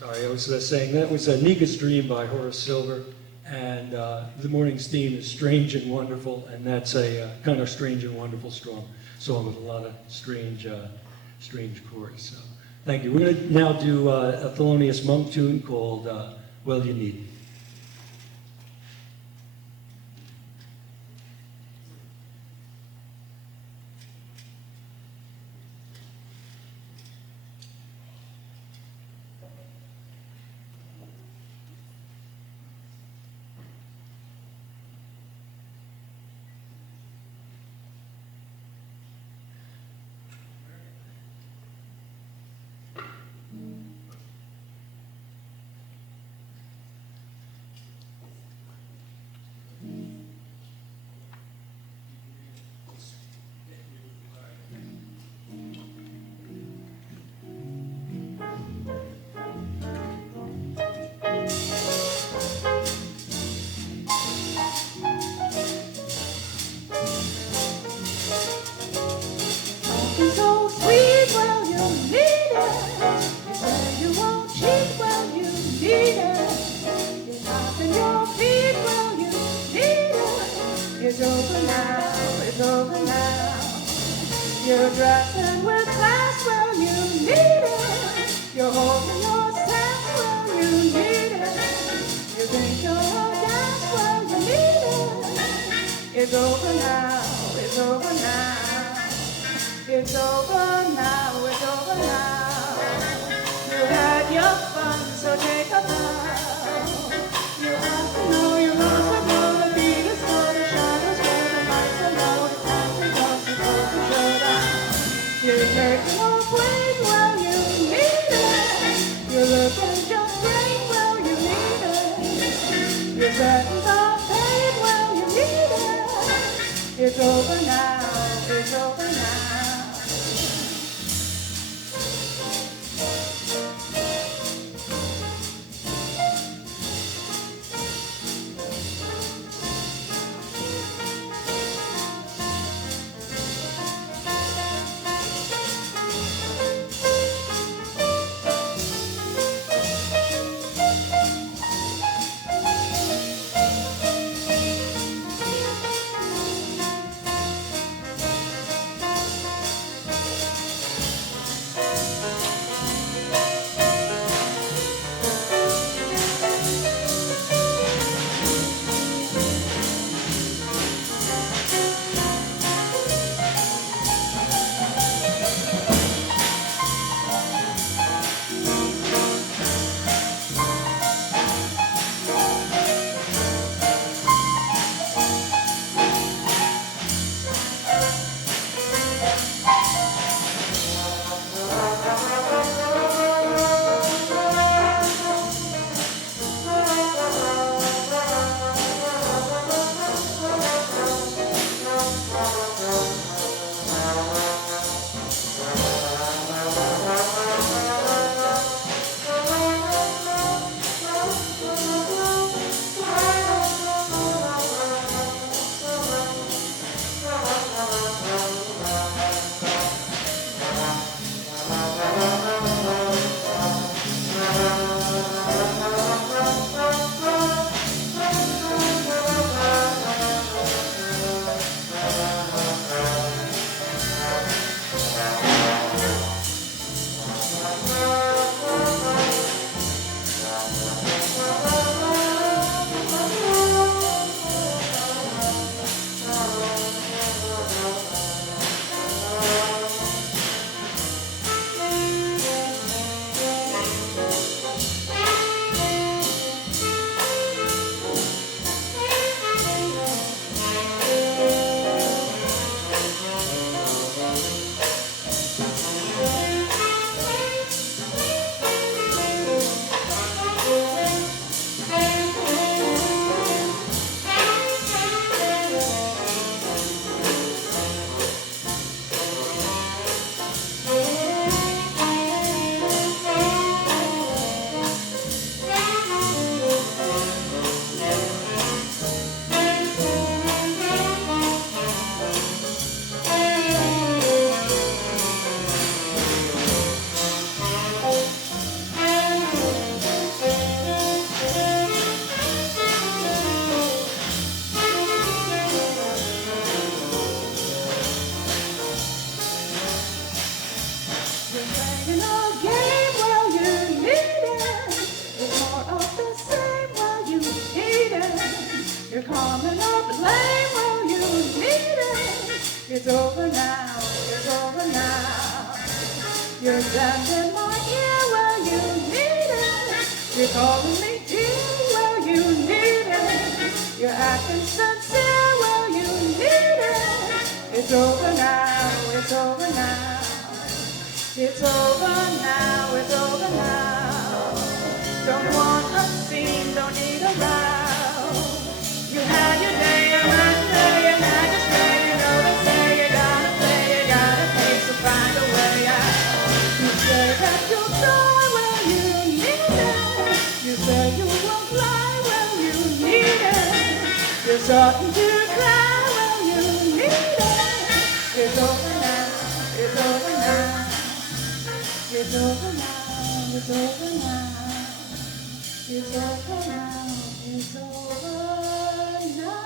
Sorry, I was saying that was Nica's Dream by Horace Silver, and the morning's theme is Strange and Wonderful, and that's a kind of strange and wonderful song with a lot of strange chords. So, thank you. We're going to now do a Thelonious Monk tune called Well You Needn't. coming up lame, well, you need it. It's over now, it's over now. You're dancing my ear, well, you need it. You're calling me dear, well, you need it. You're acting sincere, well, you need it. It's over now, it's over now. It's over now, it's over now. Don't want a scene, don't need a row. You had your day, you had your day, you had your stay. You know they say you gotta play, you gotta pay, so find a way out. You say that you'll try, well, you need it. You say you won't fly, well, you need it. You're starting to cry, well, you need it. It's over now, it's over now. It's over now, it's over now. It's over now, it's over now.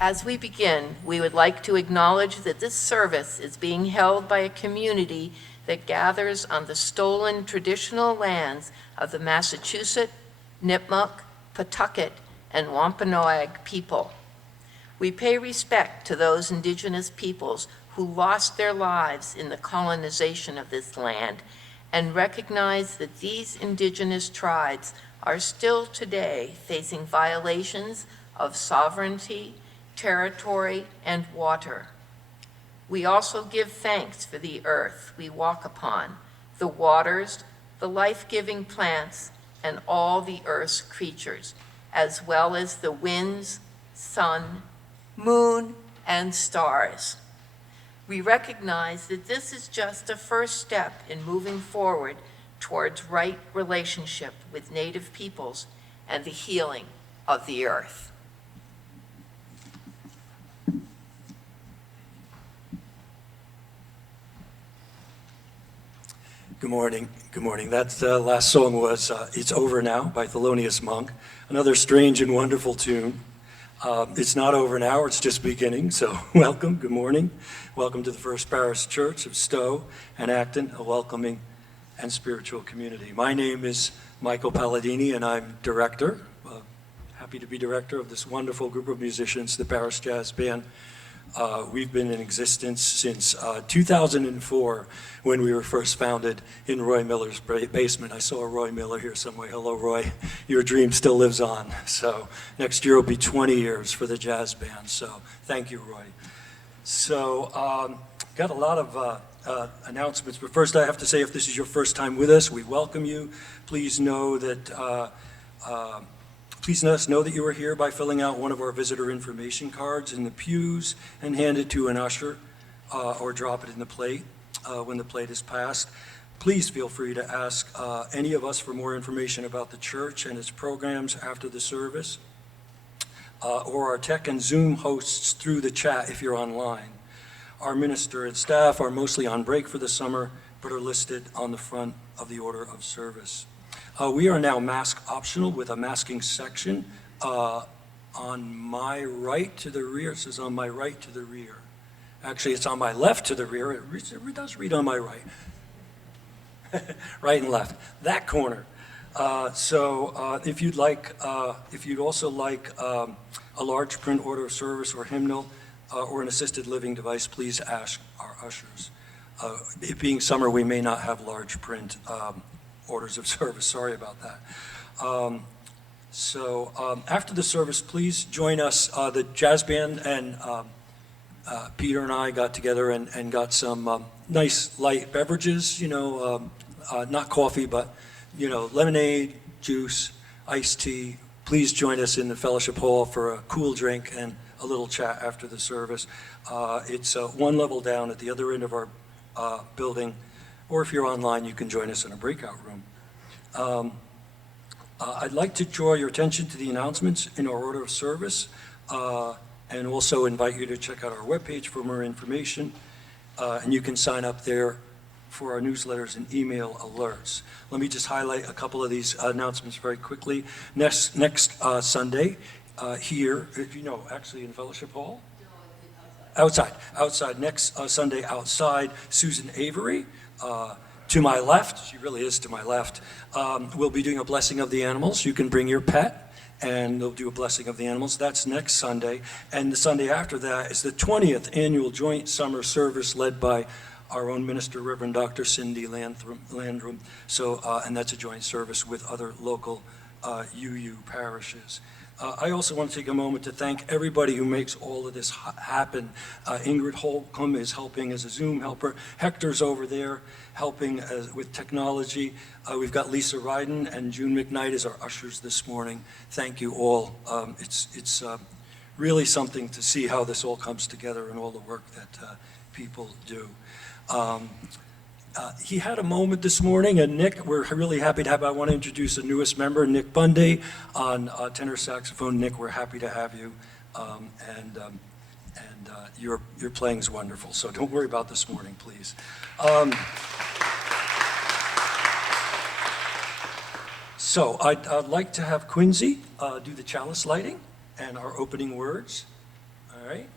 As we begin, we would like to acknowledge that this service is being held by a community that gathers on the stolen traditional lands of the Massachusetts, Nipmuc, Pawtucket, and Wampanoag people. We pay respect to those indigenous peoples who lost their lives in the colonization of this land and recognize that these indigenous tribes are still today facing violations of sovereignty, territory, and water. We also give thanks for the earth we walk upon, the waters, the life-giving plants, and all the earth's creatures, as well as the winds, sun, moon, and stars. We recognize that this is just a first step in moving forward towards right relationship with Native peoples and the healing of the earth. Good morning. Good morning. That last song was It's Over Now by Thelonious Monk. Another strange and wonderful tune. It's not over now, it's just beginning, so welcome, good morning. Welcome to the First Parish Church of Stow and Acton, a welcoming and spiritual community. My name is Michael Palladini and I'm director. Happy to be director of this wonderful group of musicians, the Parish Jazz Band. We've been in existence since 2004 when we were first founded in Roy Miller's basement. I saw Roy Miller here somewhere. Hello, Roy. Your dream still lives on. So next year will be 20 years for the jazz band. So thank you, Roy. So got a lot of announcements, but first I have to say if this is your first time with us, we welcome you. Please know that Please let us know that you are here by filling out one of our visitor information cards in the pews and hand it to an usher or drop it in the plate when the plate is passed. Please feel free to ask any of us for more information about the church and its programs after the service, or our tech and Zoom hosts through the chat if you're online. Our minister and staff are mostly on break for the summer, but are listed on the front of the order of service. We are now mask optional with a masking section on my right to the rear. It says on my right to the rear. Actually, it's on my left to the rear. It does read on my right. Right and left. That corner. If you'd also like a large print order of service or hymnal or an assisted living device, please ask our ushers. It being summer, we may not have large print orders of service. Sorry about that. After the service, please join us. The jazz band and Peter and I got together and got some nice light beverages, not coffee, but, lemonade, juice, iced tea. Please join us in the fellowship hall for a cool drink and a little chat after the service. It's one level down at the other end of our building. Or if you're online, you can join us in a breakout room. I'd like to draw your attention to the announcements in our order of service, and also invite you to check out our webpage for more information. And you can sign up there for our newsletters and email alerts. Let me just highlight a couple of these announcements very quickly. Next Sunday, here, actually in Fellowship Hall? Outside. Next Sunday outside, Susan Avery, to my left, she really is to my left, we'll be doing a blessing of the animals. You can bring your pet, and they'll do a blessing of the animals. That's next Sunday. And the Sunday after that is the 20th annual joint summer service led by our own minister, Reverend Dr. Cindy Landrum. So, and that's a joint service with other local UU parishes. I also want to take a moment to thank everybody who makes all of this happen. Ingrid Holcomb is helping as a Zoom helper. Hector's over there helping with technology. We've got Lisa Ryden and June McKnight as our ushers this morning. Thank you all. It's really something to see how this all comes together and all the work that people do. He had a moment this morning, and Nick, we're really happy to have, I want to introduce the newest member, Nick Bundy, on tenor saxophone. Nick, we're happy to have you, and your playing is wonderful, so don't worry about this morning, please. So I'd like to have Quincy do the chalice lighting and our opening words, all right?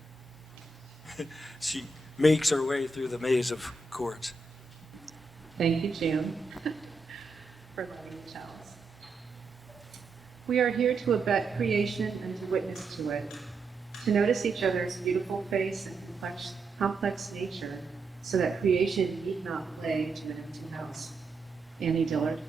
She makes her way through the maze of chords. Thank you, Jim, for lighting the chalice. We are here to abet creation and to witness to it, to notice each other's beautiful face and complex nature, so that creation need not lay into an empty house. Annie Dillard.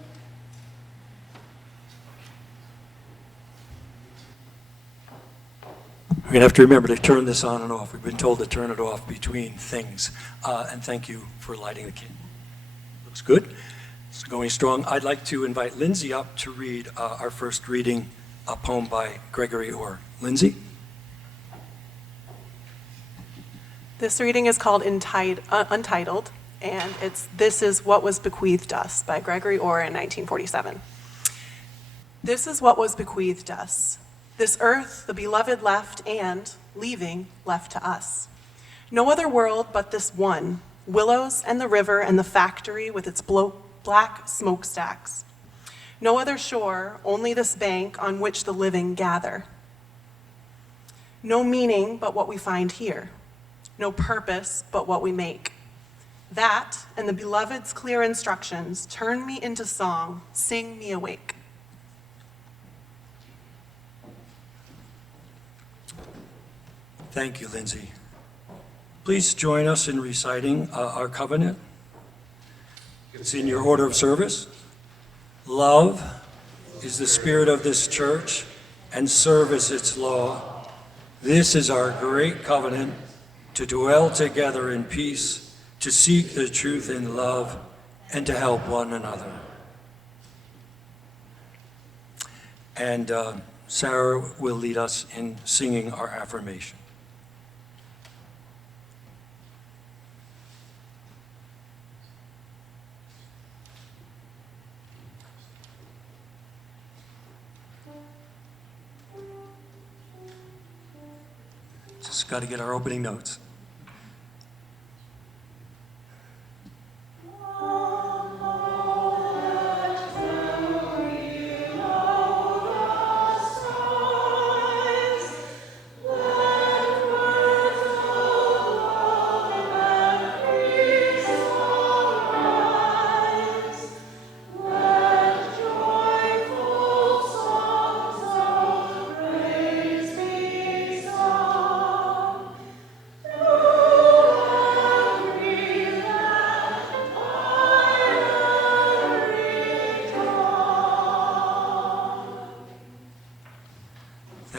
We're going to have to remember to turn this on and off. We've been told to turn it off between things. And thank you for lighting the candle. Looks good. It's going strong. I'd like to invite Lindsay up to read our first reading, a poem by Gregory Orr. Lindsay? This reading is called Untitled, and it's This Is What Was Bequeathed Us by Gregory Orr in 1947. This is what was bequeathed us. This earth the beloved left and, leaving, left to us. No other world but this one, willows and the river and the factory with its black smokestacks. No other shore, only this bank on which the living gather. No meaning but what we find here. No purpose but what we make. That and the beloved's clear instructions turn me into song, sing me awake. Thank you, Lindsay. Please join us in reciting our covenant. It's in your order of service. Love is the spirit of this church, and service its law. This is our great covenant, to dwell together in peace, to seek the truth in love, and to help one another. And Sarah will lead us in singing our affirmation. Just got to get our opening notes.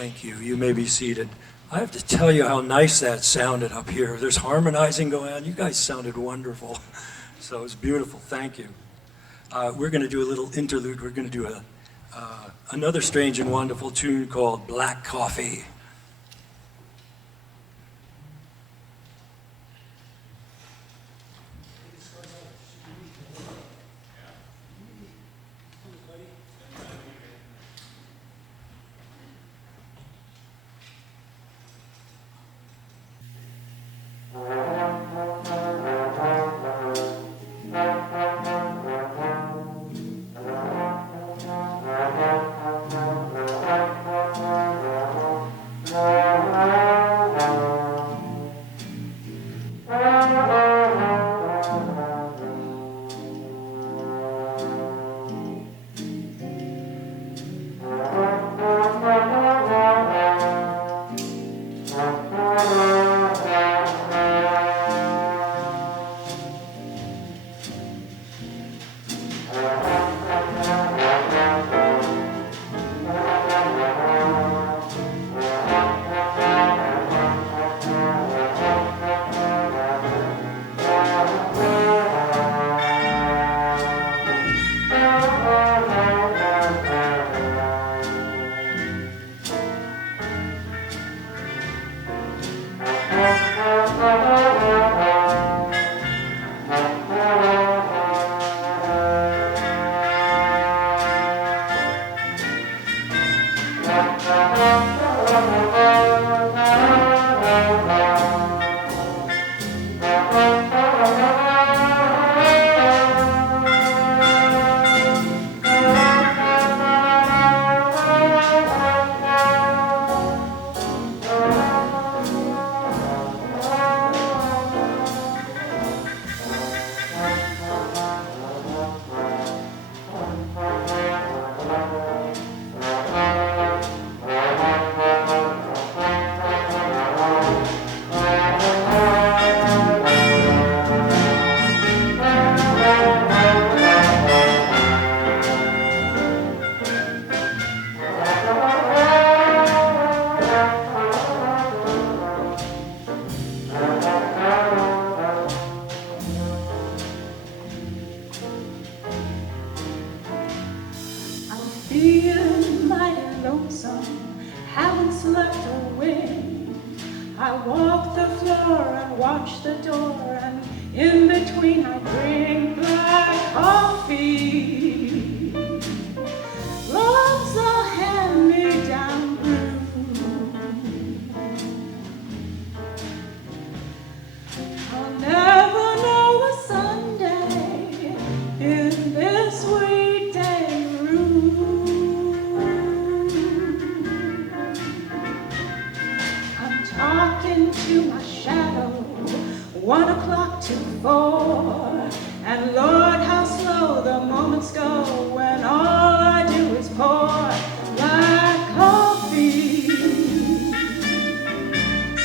Thank you. You may be seated. I have to tell you how nice that sounded up here. There's harmonizing going on. You guys sounded wonderful. So it's beautiful. Thank you. We're going to do a little interlude. We're going to do another strange and wonderful tune called Black Coffee. Feeling mighty lonesome, haven't slept a wink. I walk the floor and watch the door, and in between I drink black coffee. Love's a hand-me-down brew. I'll never know a Sunday in this weekday room. I'm talking to my shadow, 1 o'clock to 4, and Lord, how slow the moments go when all I do is pour black coffee.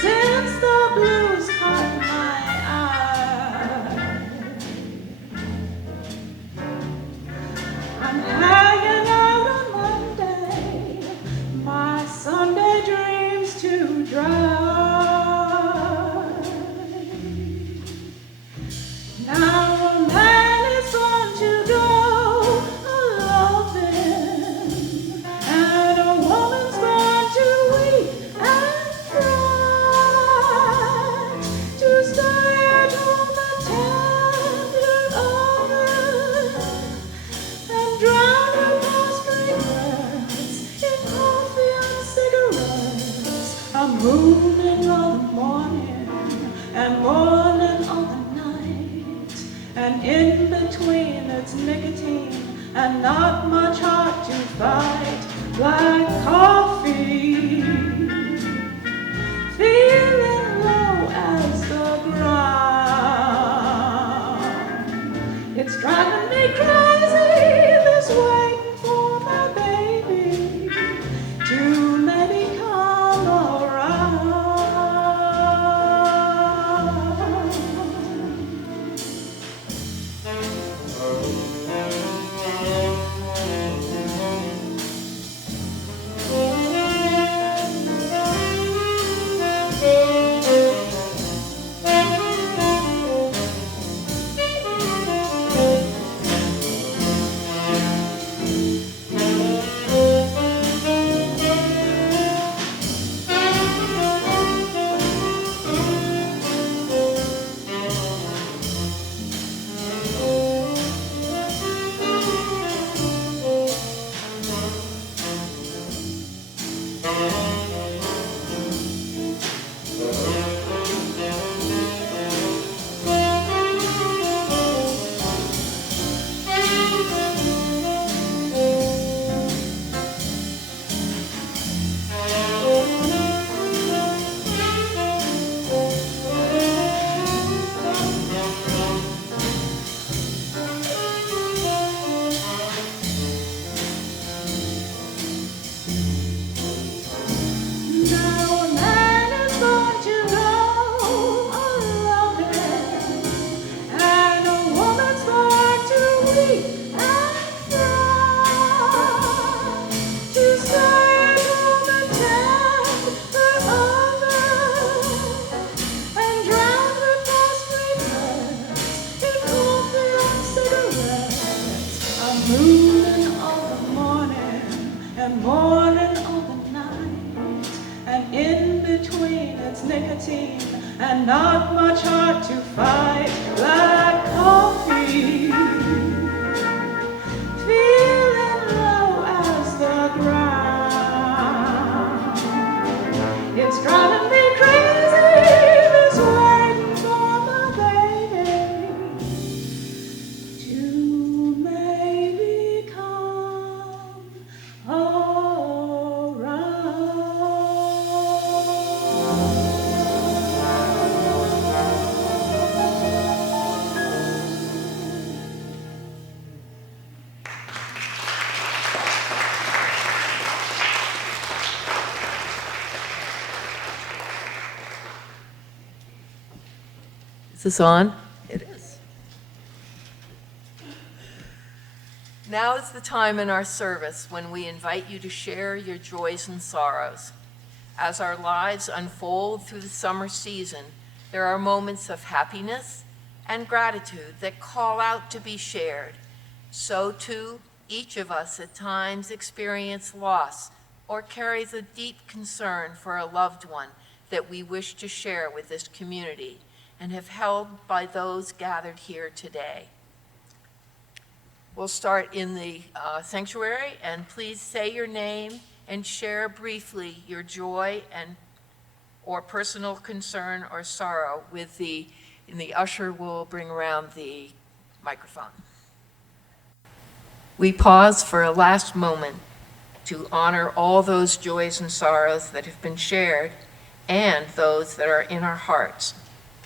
Since the blues caught my eye, I'm hanging out on Monday, my Sunday dreams to dry. Now a man is on to go a-loving, and a woman's born to weep and cry, to stay at home and tend her oven, and drown her past regrets in coffee and cigarettes. I'm mooning all the morning and morning all the night, and in between it's nicotine and not much heart to fight. Black coffee, feeling low as the ground. It's driving me crazy, this waiting for my baby. Too many come around. and not much heart to fight like coffee. Feeling low as the ground. It's driving me crazy, this waiting for my baby to maybe come Is this on? It is. Now is the time in our service when we invite you to share your joys and sorrows. As our lives unfold through the summer season, there are moments of happiness and gratitude that call out to be shared. So too, each of us at times experience loss or carries a deep concern for a loved one that we wish to share with this community and have held by those gathered here today. We'll start in the sanctuary, and please say your name and share briefly your joy or personal concern or sorrow with the usher will bring around the microphone. We pause for a last moment to honor all those joys and sorrows that have been shared and those that are in our hearts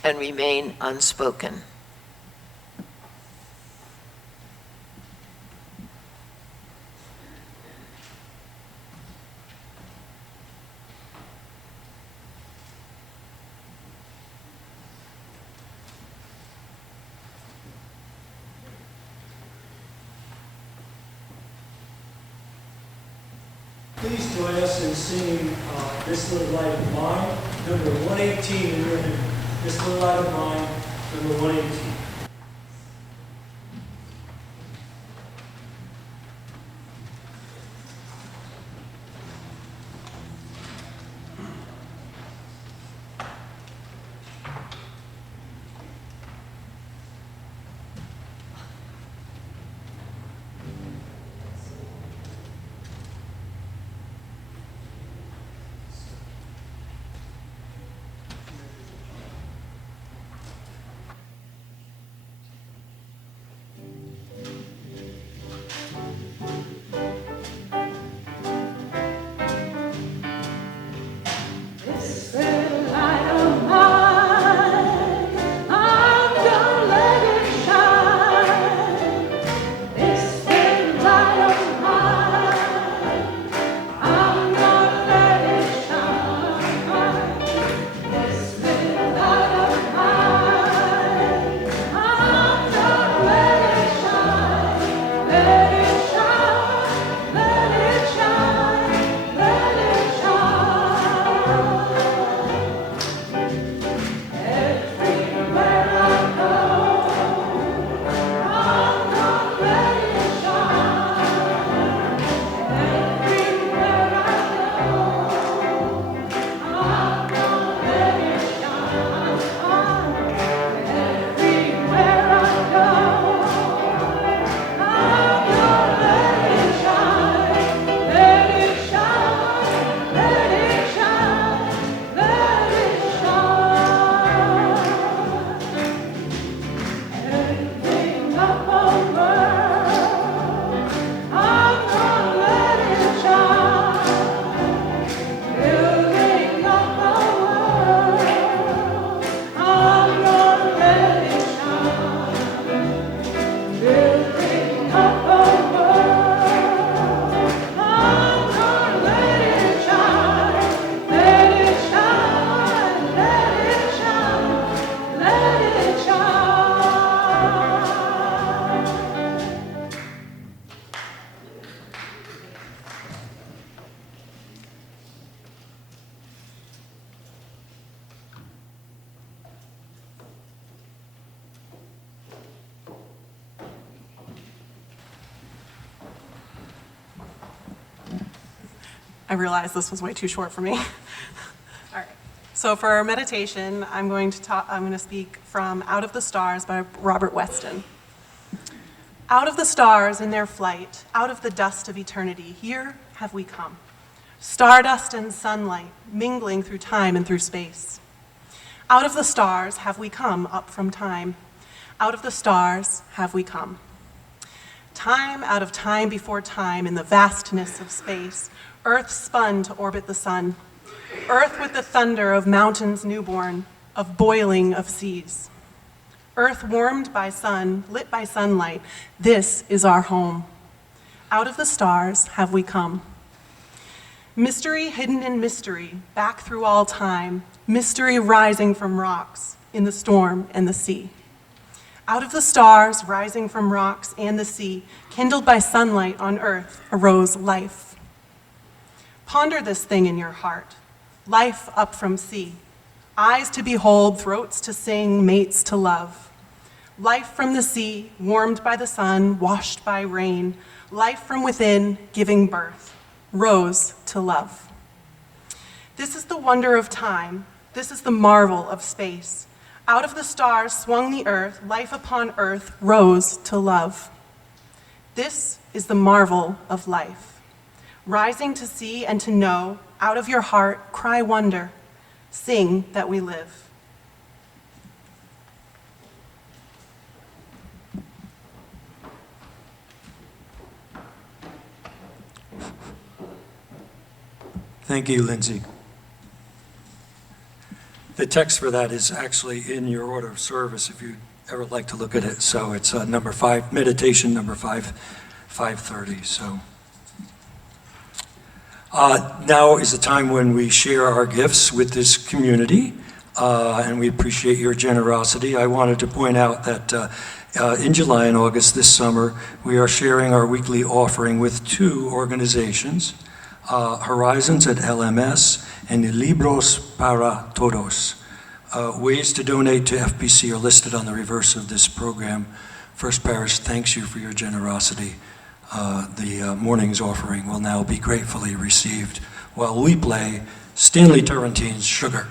and remain unspoken. Please join us in singing This Little Light of Mine, number 118 in your hymn. This Little Light of Mine, number 118. I realized this was way too short for me. All right. So for our meditation, I'm going to speak from Out of the Stars by Robert Weston. Out of the stars in their flight, out of the dust of eternity, here have we come. Stardust and sunlight mingling through time and through space. Out of the stars have we come up from time. Out of the stars have we come. Time out of time before time in the vastness of space, Earth spun to orbit the sun. Earth with the thunder of mountains newborn, of boiling of seas. Earth warmed by sun, lit by sunlight, this is our home. Out of the stars have we come. Mystery hidden in mystery, back through all time, mystery rising from rocks in the storm and the sea. Out of the stars rising from rocks and the sea, kindled by sunlight on earth, arose life. Ponder this thing in your heart, life up from sea, eyes to behold, throats to sing, mates to love. Life from the sea, warmed by the sun, washed by rain, life from within, giving birth, rose to love. This is the wonder of time, this is the marvel of space. Out of the stars swung the earth, life upon earth rose to love. This is the marvel of life. Rising to see and to know, out of your heart cry wonder, sing that we live. Thank you, Lindsay. The text for that is actually in your order of service if you'd ever like to look at it. So it's number 5, meditation number 530. So now is the time when we share our gifts with this community, and we appreciate your generosity. I wanted to point out that in July and August this summer, we are sharing our weekly offering with 2 organizations, Horizons at LMS and Libros para Todos. Ways to donate to FPC are listed on the reverse of this program. First Parish thanks you for your generosity. The morning's offering will now be gratefully received while we play Stanley Turrentine's Sugar.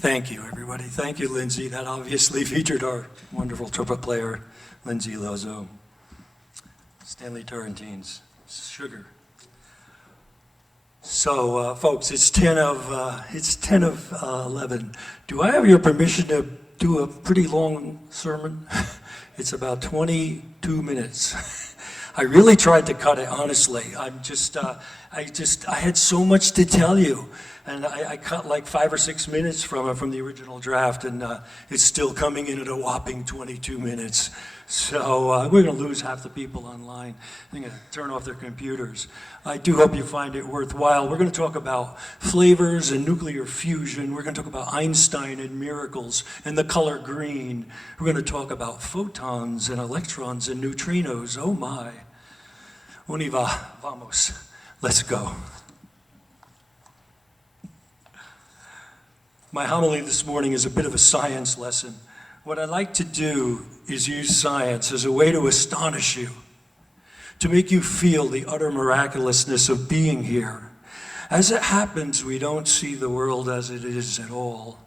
Thank you, everybody. Thank you, Lindsay. That obviously featured our wonderful trumpet player, Lindsay Lozo. Stanley Turrentine's Sugar. So, folks, it's 10 of 11. Do I have your permission to do a pretty long sermon? It's about 22 minutes. I really tried to cut it, honestly. I had so much to tell you. And I cut like 5 or 6 minutes from the original draft, and it's still coming in at a whopping 22 minutes. So we're going to lose half the people online. They're going to turn off their computers. I do hope you find it worthwhile. We're going to talk about flavors and nuclear fusion. We're going to talk about Einstein and miracles and the color green. We're going to talk about photons and electrons and neutrinos. Oh my. Univa, vamos. Let's go. My homily this morning is a bit of a science lesson. What I like to do is use science as a way to astonish you, to make you feel the utter miraculousness of being here. As it happens, we don't see the world as it is at all.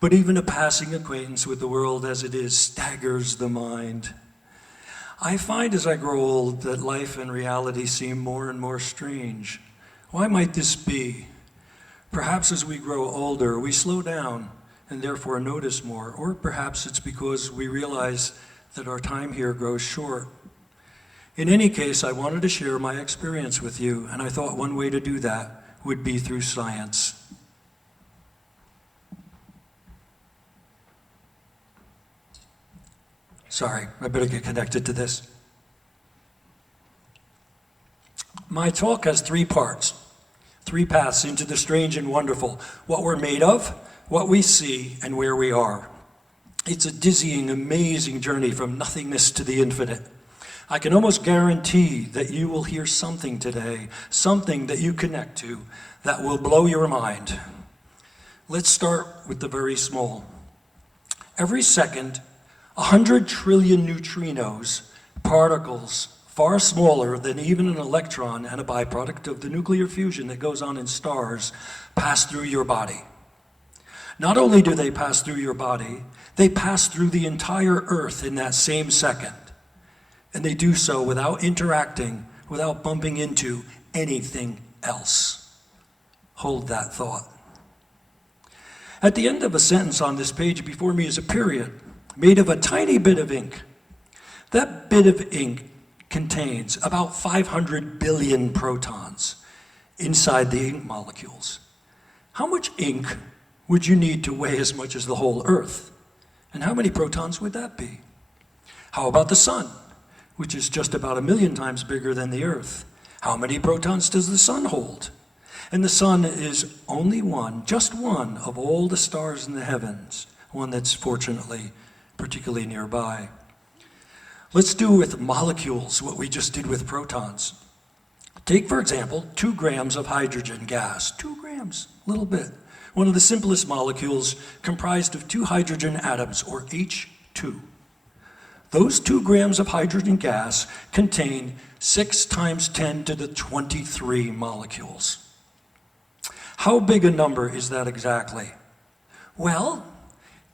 But even a passing acquaintance with the world as it is staggers the mind. I find as I grow old that life and reality seem more and more strange. Why might this be? Perhaps as we grow older, we slow down and therefore notice more. Or perhaps it's because we realize that our time here grows short. In any case, I wanted to share my experience with you, and I thought one way to do that would be through science. Sorry, I better get connected to this. My talk has 3 parts. 3 paths into the strange and wonderful, what we're made of, what we see, and where we are. It's a dizzying, amazing journey from nothingness to the infinite. I can almost guarantee that you will hear something today, something that you connect to, that will blow your mind. Let's start with the very small. Every second, 100 trillion neutrinos, particles, far smaller than even an electron and a byproduct of the nuclear fusion that goes on in stars, pass through your body. Not only do they pass through your body, they pass through the entire Earth in that same second. And they do so without interacting, without bumping into anything else. Hold that thought. At the end of a sentence on this page before me is a period made of a tiny bit of ink. That bit of ink contains about 500 billion protons inside the ink molecules. How much ink would you need to weigh as much as the whole Earth? And how many protons would that be? How about the sun, which is just about 1 million times bigger than the Earth? How many protons does the sun hold? And the sun is only one, just one of all the stars in the heavens, one that's fortunately particularly nearby. Let's do with molecules what we just did with protons. Take, for example, 2 grams of hydrogen gas. 2 grams, a little bit. One of the simplest molecules comprised of 2 hydrogen atoms, or H2. Those 2 grams of hydrogen gas contain 6 times 10 to the 23 molecules. How big a number is that exactly? Well,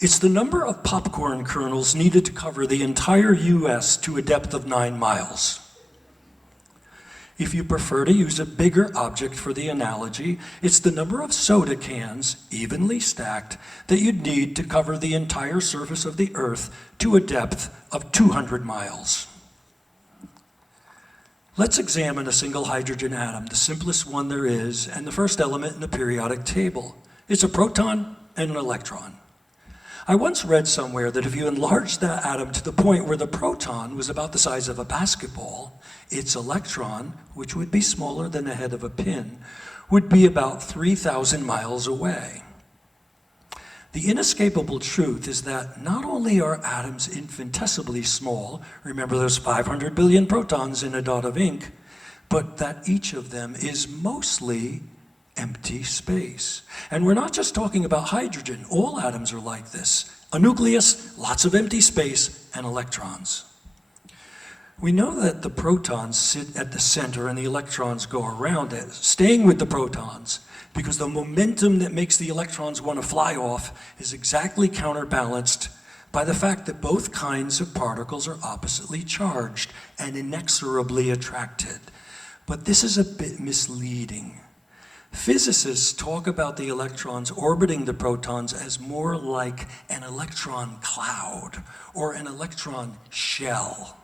it's the number of popcorn kernels needed to cover the entire US to a depth of 9 miles. If you prefer to use a bigger object for the analogy, it's the number of soda cans, evenly stacked, that you'd need to cover the entire surface of the Earth to a depth of 200 miles. Let's examine a single hydrogen atom, the simplest one there is, and the first element in the periodic table. It's a proton and an electron. I once read somewhere that if you enlarged that atom to the point where the proton was about the size of a basketball, its electron, which would be smaller than the head of a pin, would be about 3,000 miles away. The inescapable truth is that not only are atoms infinitesimally small, remember those 500 billion protons in a dot of ink, but that each of them is mostly empty space. And we're not just talking about hydrogen. All atoms are like this. A nucleus, lots of empty space, and electrons. We know that the protons sit at the center and the electrons go around it, staying with the protons, because the momentum that makes the electrons want to fly off is exactly counterbalanced by the fact that both kinds of particles are oppositely charged and inexorably attracted. But this is a bit misleading. Physicists talk about the electrons orbiting the protons as more like an electron cloud or an electron shell.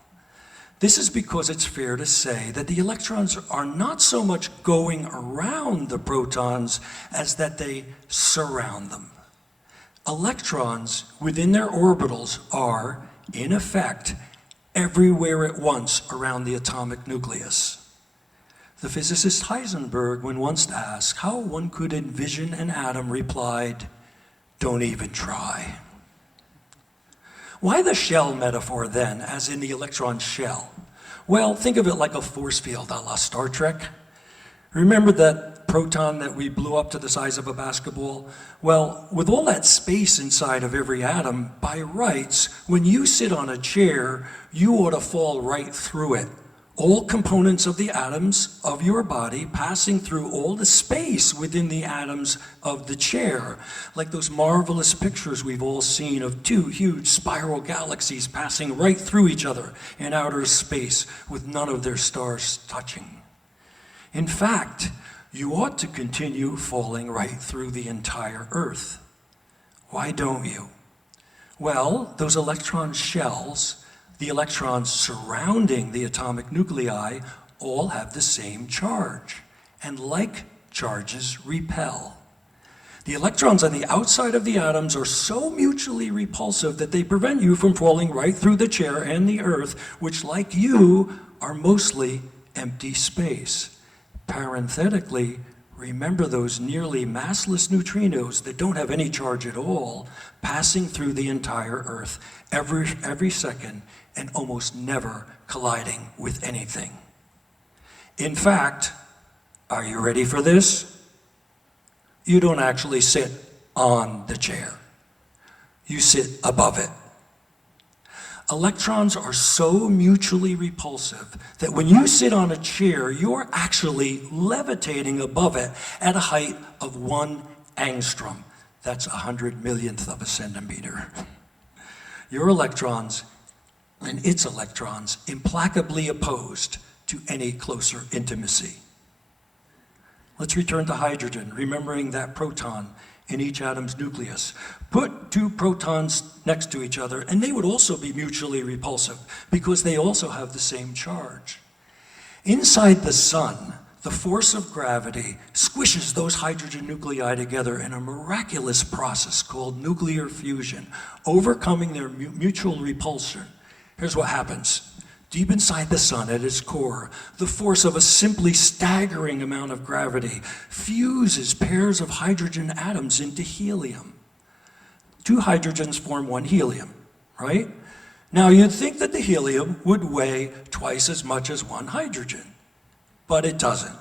This is because it's fair to say that the electrons are not so much going around the protons as that they surround them. Electrons within their orbitals are, in effect, everywhere at once around the atomic nucleus. The physicist Heisenberg, when once asked how one could envision an atom, replied, "Don't even try." Why the shell metaphor then, as in the electron shell? Well, think of it like a force field a la Star Trek. Remember that proton that we blew up to the size of a basketball? Well, with all that space inside of every atom, by rights, when you sit on a chair, you ought to fall right through it. All components of the atoms of your body passing through all the space within the atoms of the chair, like those marvelous pictures we've all seen of two huge spiral galaxies passing right through each other in outer space with none of their stars touching. In fact, you ought to continue falling right through the entire Earth. Why don't you? Well, those electron shells, the electrons surrounding the atomic nuclei, all have the same charge, and like charges repel. The electrons on the outside of the atoms are so mutually repulsive that they prevent you from falling right through the chair and the Earth, which, like you, are mostly empty space. Parenthetically, remember those nearly massless neutrinos that don't have any charge at all, passing through the entire Earth every second and almost never colliding with anything. In fact, are you ready for this? You don't actually sit on the chair. You sit above it. Electrons are so mutually repulsive that when you sit on a chair, you're actually levitating above it at a height of 1 angstrom. That's 100 millionth of a centimeter. Your electrons and its electrons implacably opposed to any closer intimacy. Let's return to hydrogen, remembering that proton in each atom's nucleus. Put two protons next to each other, and they would also be mutually repulsive because they also have the same charge. Inside the sun, the force of gravity squishes those hydrogen nuclei together in a miraculous process called nuclear fusion, overcoming their mutual repulsion. Here's what happens. Deep inside the sun, at its core, the force of a simply staggering amount of gravity fuses pairs of hydrogen atoms into helium. Two hydrogens form one helium, right? Now, you'd think that the helium would weigh twice as much as one hydrogen, but it doesn't.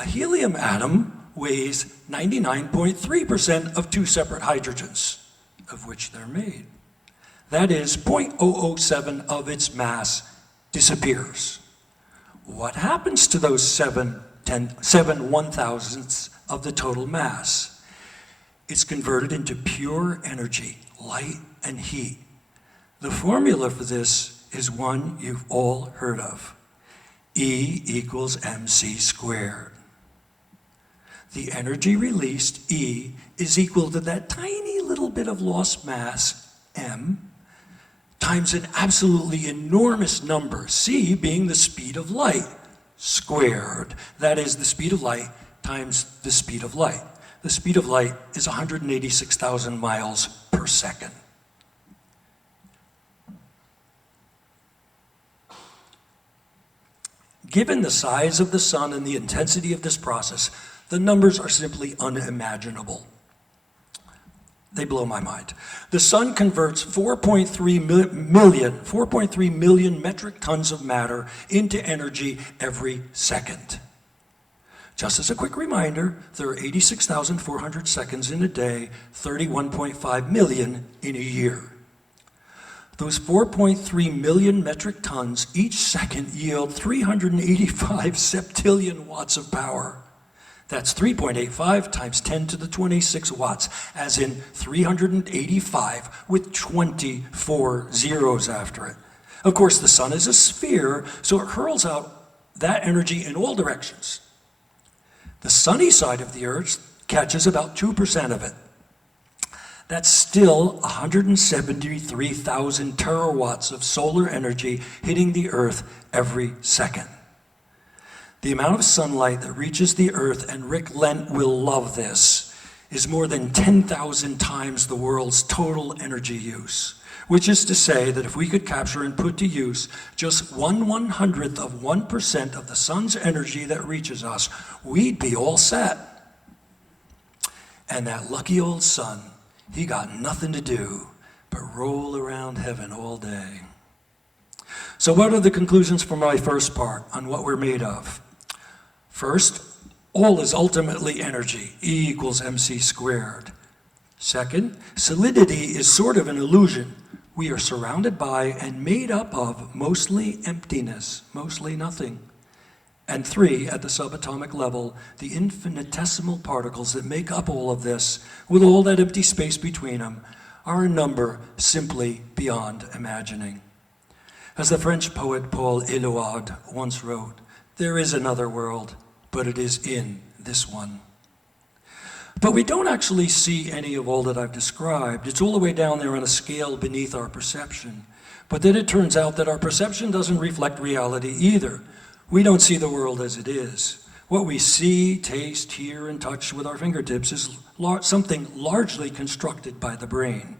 A helium atom weighs 99.3% of two separate hydrogens, of which they're made. That is, 0.007 of its mass disappears. What happens to those 7 1,000ths of the total mass? It's converted into pure energy, light and heat. The formula for this is one you've all heard of. E equals mc squared. The energy released, E, is equal to that tiny little bit of lost mass, m, times an absolutely enormous number, c being the speed of light, squared. That is the speed of light times the speed of light. The speed of light is 186,000 miles per second. Given the size of the sun and the intensity of this process, the numbers are simply unimaginable. They blow my mind. The sun converts 4.3 million metric tons of matter into energy every second. Just as a quick reminder, there are 86,400 seconds in a day, 31.5 million in a year. Those 4.3 million metric tons each second yield 385 septillion watts of power. That's 3.85 times 10 to the 26 watts, as in 385 with 24 zeros after it. Of course, the sun is a sphere, so it hurls out that energy in all directions. The sunny side of the Earth catches about 2% of it. That's still 173,000 terawatts of solar energy hitting the Earth every second. The amount of sunlight that reaches the Earth, and Rick Lent will love this, is more than 10,000 times the world's total energy use, which is to say that if we could capture and put to use just 1/100th of 1% of the sun's energy that reaches us, we'd be all set. And that lucky old sun, he got nothing to do but roll around heaven all day. So what are the conclusions from my first part on what we're made of? First, all is ultimately energy, E equals mc squared. Second, solidity is sort of an illusion. We are surrounded by and made up of mostly emptiness, mostly nothing. And three, at the subatomic level, the infinitesimal particles that make up all of this, with all that empty space between them, are a number simply beyond imagining. As the French poet Paul Éluard once wrote, there is another world, but it is in this one. But we don't actually see any of all that I've described. It's all the way down there on a scale beneath our perception. But then it turns out that our perception doesn't reflect reality either. We don't see the world as it is. What we see, taste, hear, and touch with our fingertips is something largely constructed by the brain.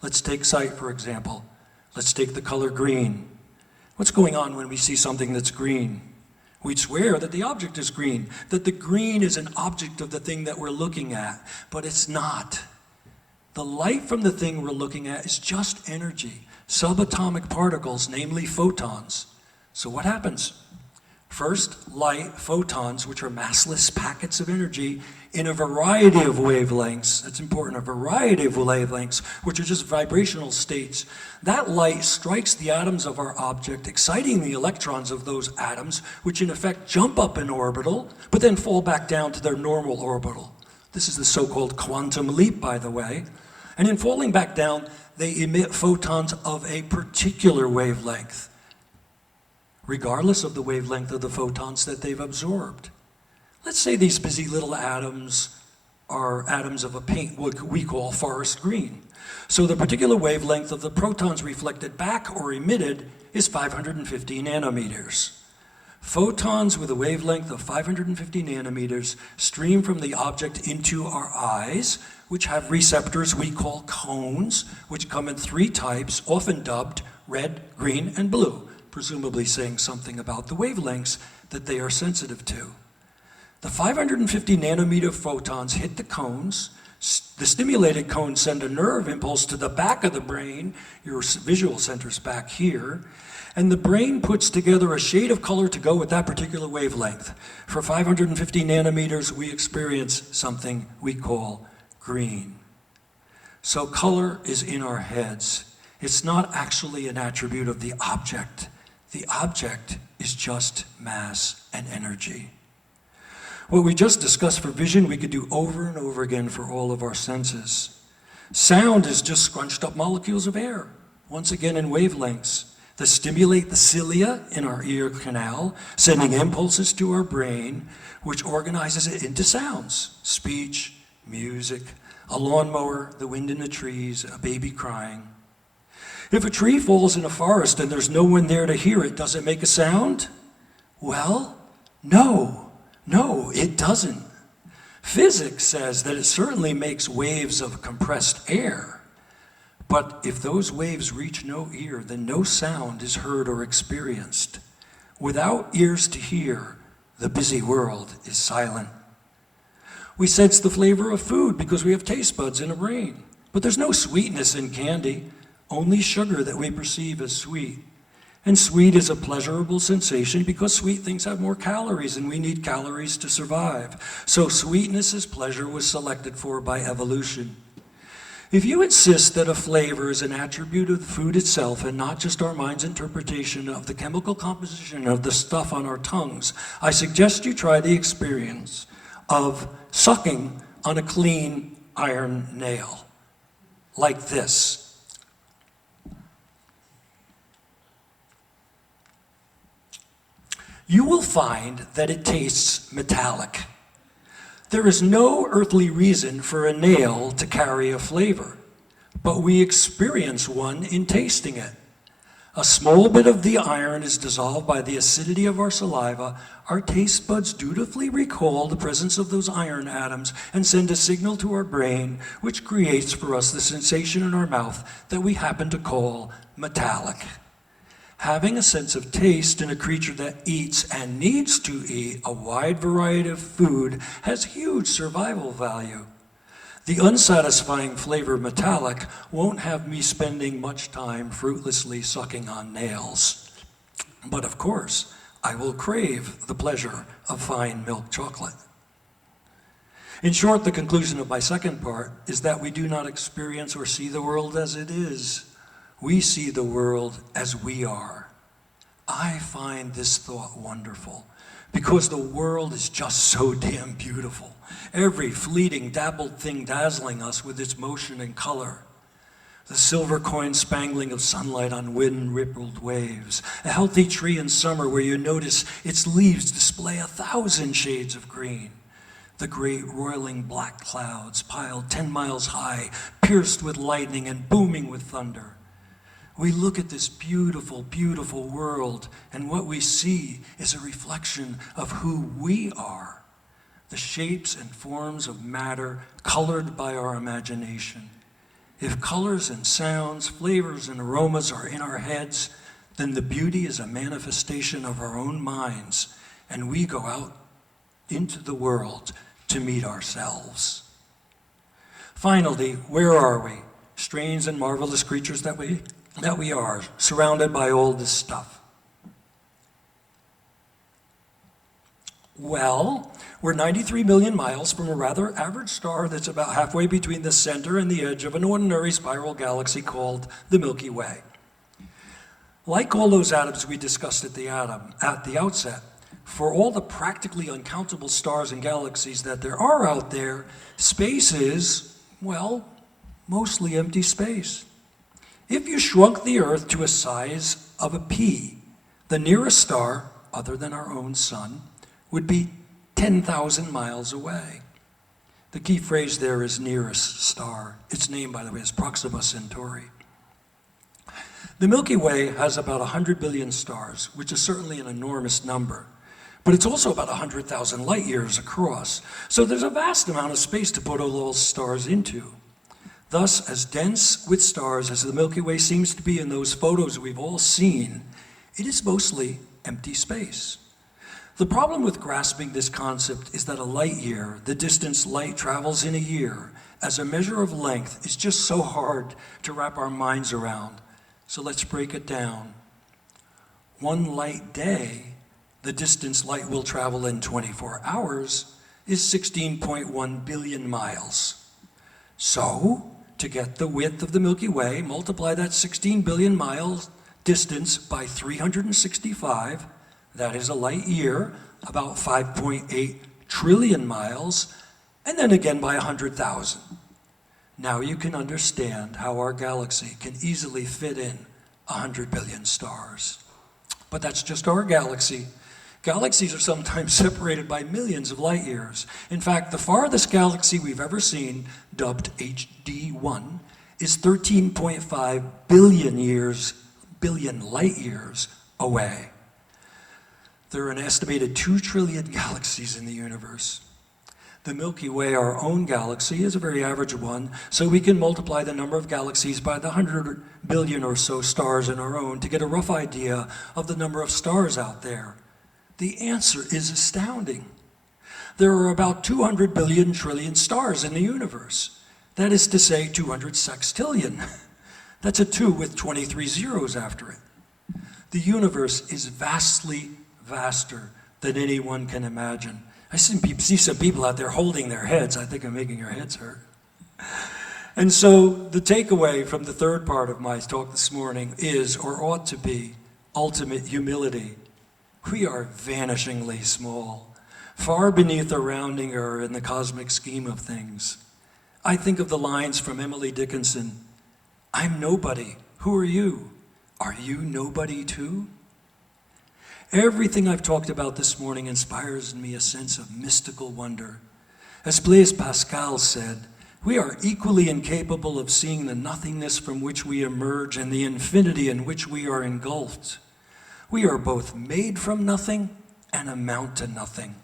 Let's take sight, for example. Let's take the color green. What's going on when we see something that's green? We'd swear that the object is green, that the green is an object of the thing that we're looking at, but it's not. The light from the thing we're looking at is just energy, subatomic particles, namely photons. So what happens? First, light, photons, which are massless packets of energy in a variety of wavelengths. That's important, a variety of wavelengths, which are just vibrational states. That light strikes the atoms of our object, exciting the electrons of those atoms, which in effect jump up in orbital, but then fall back down to their normal orbital. This is the so-called quantum leap, by the way. And in falling back down, they emit photons of a particular wavelength, regardless of the wavelength of the photons that they've absorbed. Let's say these busy little atoms are atoms of a paint what we call forest green. So the particular wavelength of the protons reflected back or emitted is 550 nanometers. Photons with a wavelength of 550 nanometers stream from the object into our eyes, which have receptors we call cones, which come in three types, often dubbed red, green, and blue, presumably saying something about the wavelengths that they are sensitive to. The 550 nanometer photons hit the cones. The stimulated cones send a nerve impulse to the back of the brain, your visual center's back here, and the brain puts together a shade of color to go with that particular wavelength. For 550 nanometers, we experience something we call green. So color is in our heads. It's not actually an attribute of the object. The object is just mass and energy. What we just discussed for vision, we could do over and over again for all of our senses. Sound is just scrunched up molecules of air, once again in wavelengths, that stimulate the cilia in our ear canal, sending impulses to our brain, which organizes it into sounds: speech, music, a lawnmower, the wind in the trees, a baby crying. If a tree falls in a forest and there's no one there to hear it, does it make a sound? Well, no, it doesn't. Physics says that it certainly makes waves of compressed air, but if those waves reach no ear, then no sound is heard or experienced. Without ears to hear, the busy world is silent. We sense the flavor of food because we have taste buds in a brain, but there's no sweetness in candy. Only sugar that we perceive as sweet. And sweet is a pleasurable sensation because sweet things have more calories and we need calories to survive. So sweetness as pleasure was selected for by evolution. If you insist that a flavor is an attribute of the food itself and not just our mind's interpretation of the chemical composition of the stuff on our tongues, I suggest you try the experience of sucking on a clean iron nail, like this. You will find that it tastes metallic. There is no earthly reason for a nail to carry a flavor, but we experience one in tasting it. A small bit of the iron is dissolved by the acidity of our saliva. Our taste buds dutifully recall the presence of those iron atoms and send a signal to our brain, which creates for us the sensation in our mouth that we happen to call metallic. Having a sense of taste in a creature that eats and needs to eat a wide variety of food has huge survival value. The unsatisfying flavor metallic won't have me spending much time fruitlessly sucking on nails. But of course, I will crave the pleasure of fine milk chocolate. In short, the conclusion of my second part is that we do not experience or see the world as it is. We see the world as we are. I find this thought wonderful because the world is just so damn beautiful. Every fleeting, dappled thing dazzling us with its motion and color. The silver coin spangling of sunlight on wind-rippled waves. A healthy tree in summer where you notice its leaves display 1,000 shades of green. The great roiling black clouds piled 10 miles high, pierced with lightning and booming with thunder. We look at this beautiful, beautiful world, and what we see is a reflection of who we are. The shapes and forms of matter colored by our imagination. If colors and sounds, flavors and aromas are in our heads, then the beauty is a manifestation of our own minds, and we go out into the world to meet ourselves. Finally, where are we? Strange and marvelous creatures that we are, surrounded by all this stuff. Well, we're 93 million miles from a rather average star that's about halfway between the center and the edge of an ordinary spiral galaxy called the Milky Way. Like all those atoms we discussed at the outset, for all the practically uncountable stars and galaxies that there are out there, space is, well, mostly empty space. If you shrunk the Earth to a size of a pea, the nearest star, other than our own sun, would be 10,000 miles away. The key phrase there is nearest star. Its name, by the way, is Proxima Centauri. The Milky Way has about 100 billion stars, which is certainly an enormous number. But it's also about 100,000 light years across. So there's a vast amount of space to put all those stars into. Thus, as dense with stars as the Milky Way seems to be in those photos we've all seen, it is mostly empty space. The problem with grasping this concept is that a light year, the distance light travels in a year, as a measure of length, is just so hard to wrap our minds around. So let's break it down. One light day, the distance light will travel in 24 hours, is 16.1 billion miles. So, to get the width of the Milky Way, multiply that 16 billion miles distance by 365, that is a light year, about 5.8 trillion miles, and then again by 100,000. Now you can understand how our galaxy can easily fit in 100 billion stars. But that's just our galaxy. Galaxies are sometimes separated by millions of light years. In fact, the farthest galaxy we've ever seen, dubbed HD1, is 13.5 billion light years away. There are an estimated 2 trillion galaxies in the universe. The Milky Way, our own galaxy, is a very average one, so we can multiply the number of galaxies by the 100 billion or so stars in our own to get a rough idea of the number of stars out there. The answer is astounding. There are about 200 billion trillion stars in the universe. That is to say, 200 sextillion. That's a 2 with 23 zeros after it. The universe is vastly vaster than anyone can imagine. I see some people out there holding their heads. I think I'm making your heads hurt. And so the takeaway from the third part of my talk this morning is, or ought to be, ultimate humility. We are vanishingly small, far beneath a rounding error in the cosmic scheme of things. I think of the lines from Emily Dickinson, "I'm nobody. Who are you? Are you nobody too?" Everything I've talked about this morning inspires in me a sense of mystical wonder. As Blaise Pascal said, we are equally incapable of seeing the nothingness from which we emerge and the infinity in which we are engulfed. We are both made from nothing and amount to nothing.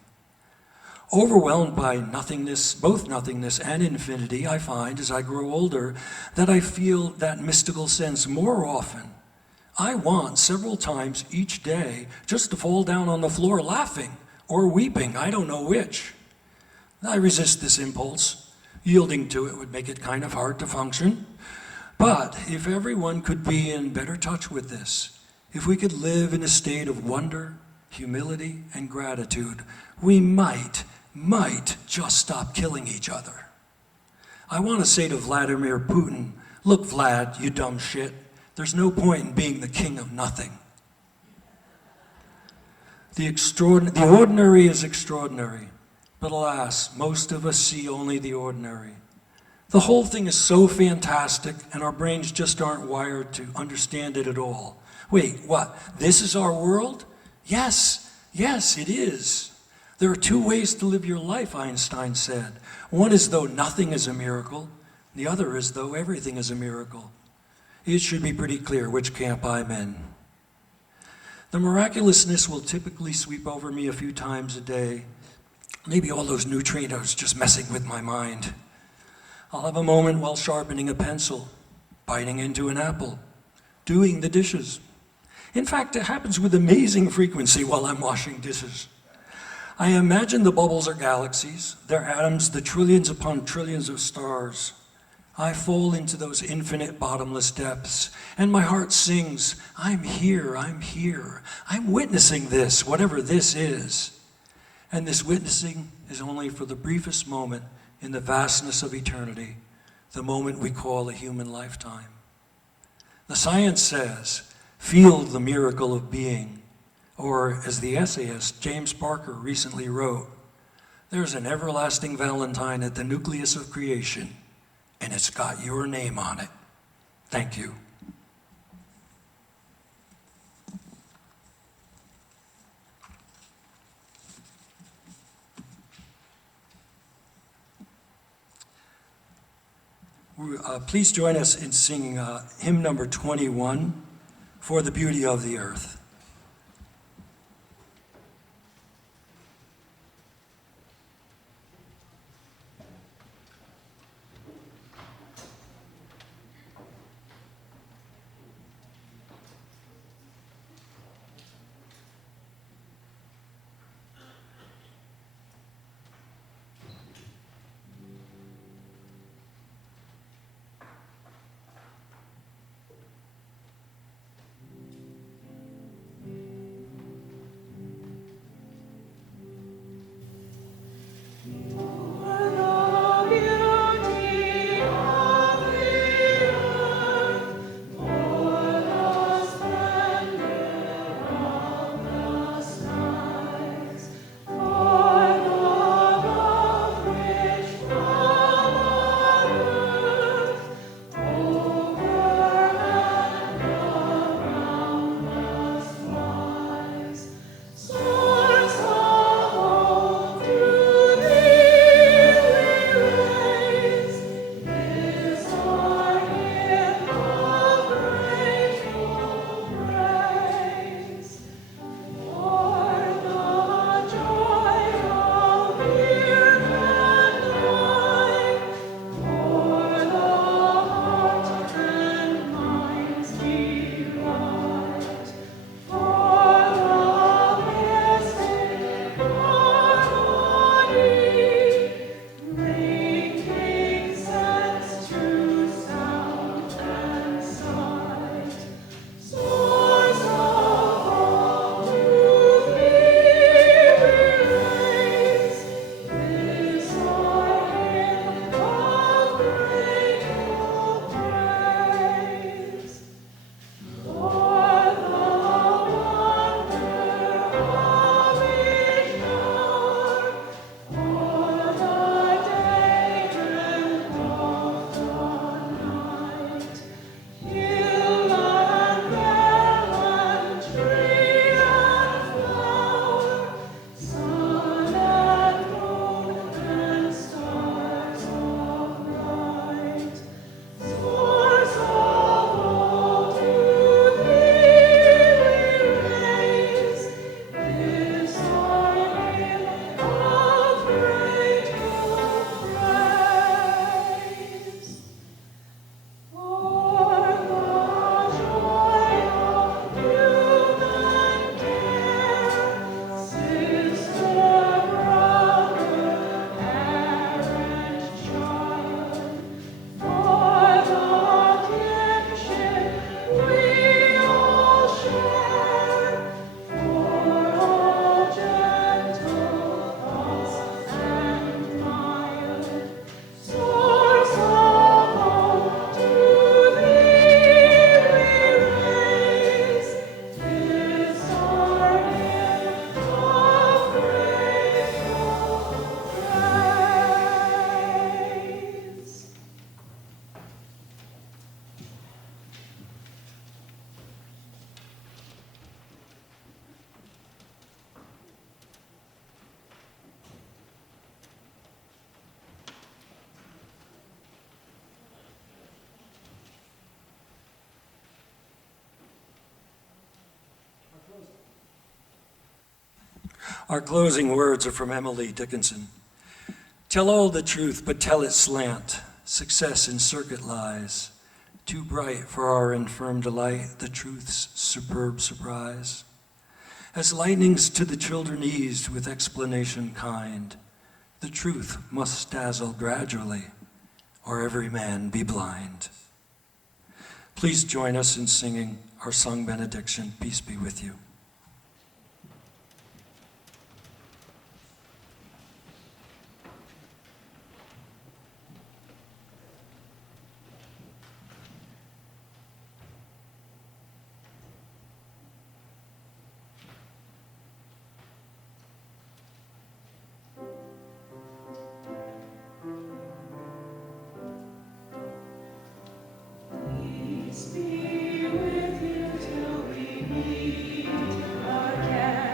Overwhelmed by nothingness, both nothingness and infinity, I find, as I grow older, that I feel that mystical sense more often. I want several times each day just to fall down on the floor laughing or weeping, I don't know which. I resist this impulse. Yielding to it would make it kind of hard to function. But if everyone could be in better touch with this, if we could live in a state of wonder, humility, and gratitude, we might just stop killing each other. I want to say to Vladimir Putin, look, Vlad, you dumb shit, there's no point in being the king of nothing. The ordinary is extraordinary. But alas, most of us see only the ordinary. The whole thing is so fantastic, and our brains just aren't wired to understand it at all. Wait, what? This is our world? Yes, it is. There are two ways to live your life, Einstein said. One is though nothing is a miracle. The other is though everything is a miracle. It should be pretty clear which camp I'm in. The miraculousness will typically sweep over me a few times a day. Maybe all those neutrinos just messing with my mind. I'll have a moment while sharpening a pencil, biting into an apple, doing the dishes. In fact, it happens with amazing frequency while I'm washing dishes. I imagine the bubbles are galaxies, their atoms the trillions upon trillions of stars. I fall into those infinite bottomless depths, and my heart sings, I'm here, I'm witnessing this, whatever this is. And this witnessing is only for the briefest moment in the vastness of eternity, the moment we call a human lifetime. The science says, feel the miracle of being, or as the essayist James Barker recently wrote, there's an everlasting Valentine at the nucleus of creation, and it's got your name on it. Thank you. Please join us in singing hymn number 21, For the Beauty of the Earth. Our closing words are from Emily Dickinson. Tell all the truth, but tell it slant. Success in circuit lies. Too bright for our infirm delight, the truth's superb surprise. As lightnings to the children eased with explanation kind, the truth must dazzle gradually, or every man be blind. Please join us in singing our song benediction, Peace be with you. Be with you till we meet again.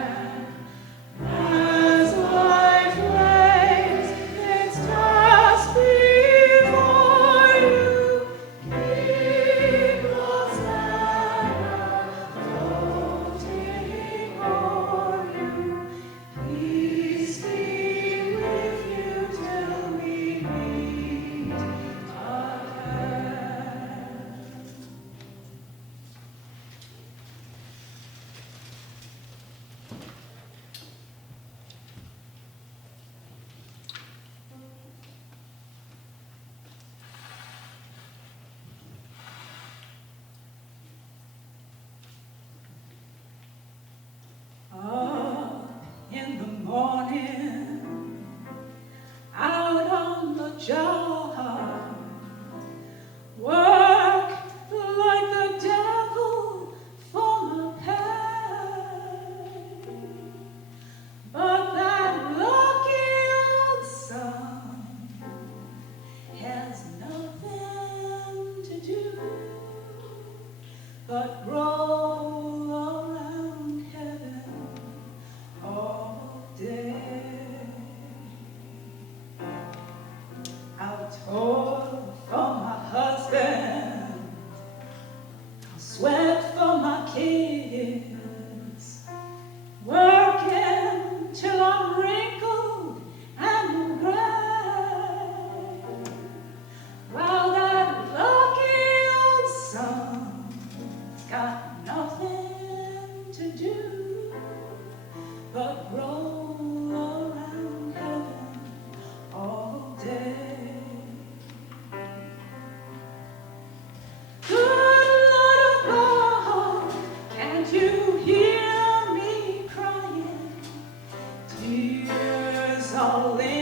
all in